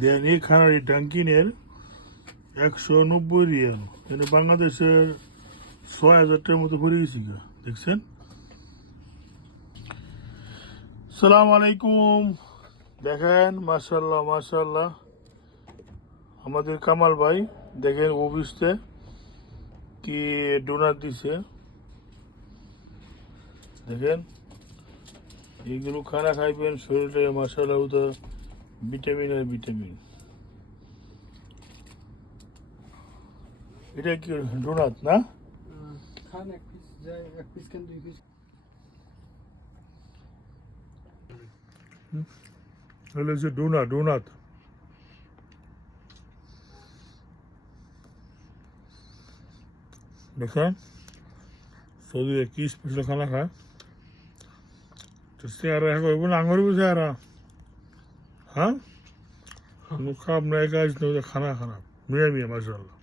দেন এই খানার এই ডাঙ্কিনের 190 রিয়াল, কিন্তু বাংলাদেশের 6,000 টাকার মতো পড়ে গেছি গা, দেখছেন। সালাম আলাইকুম। দেখেন মাশাল্লাহ মাশাল্লাহ আমাদের কামাল ভাই, দেখেন অফিসে কি ডোনার দিছে। দেখেন এইগুলো খানা খাইবেন, শরীরে মাশাল্লাহ তো ভিটামিন আর ভিটামিন। এটা কি ডোনাট না? খান এক পিস যায়, এক পিস খান, দুই পিস। তাহলে হচ্ছে ডোনাট। দেখেন সৌদিতে কি স্পেশাল খানা খায়, তো চেহারা হইব না আঙুর চেহারা। হ্যাঁ, খারাপ না, খানা খারাপ, মিয়া মিয়া মাশাল্লাহ।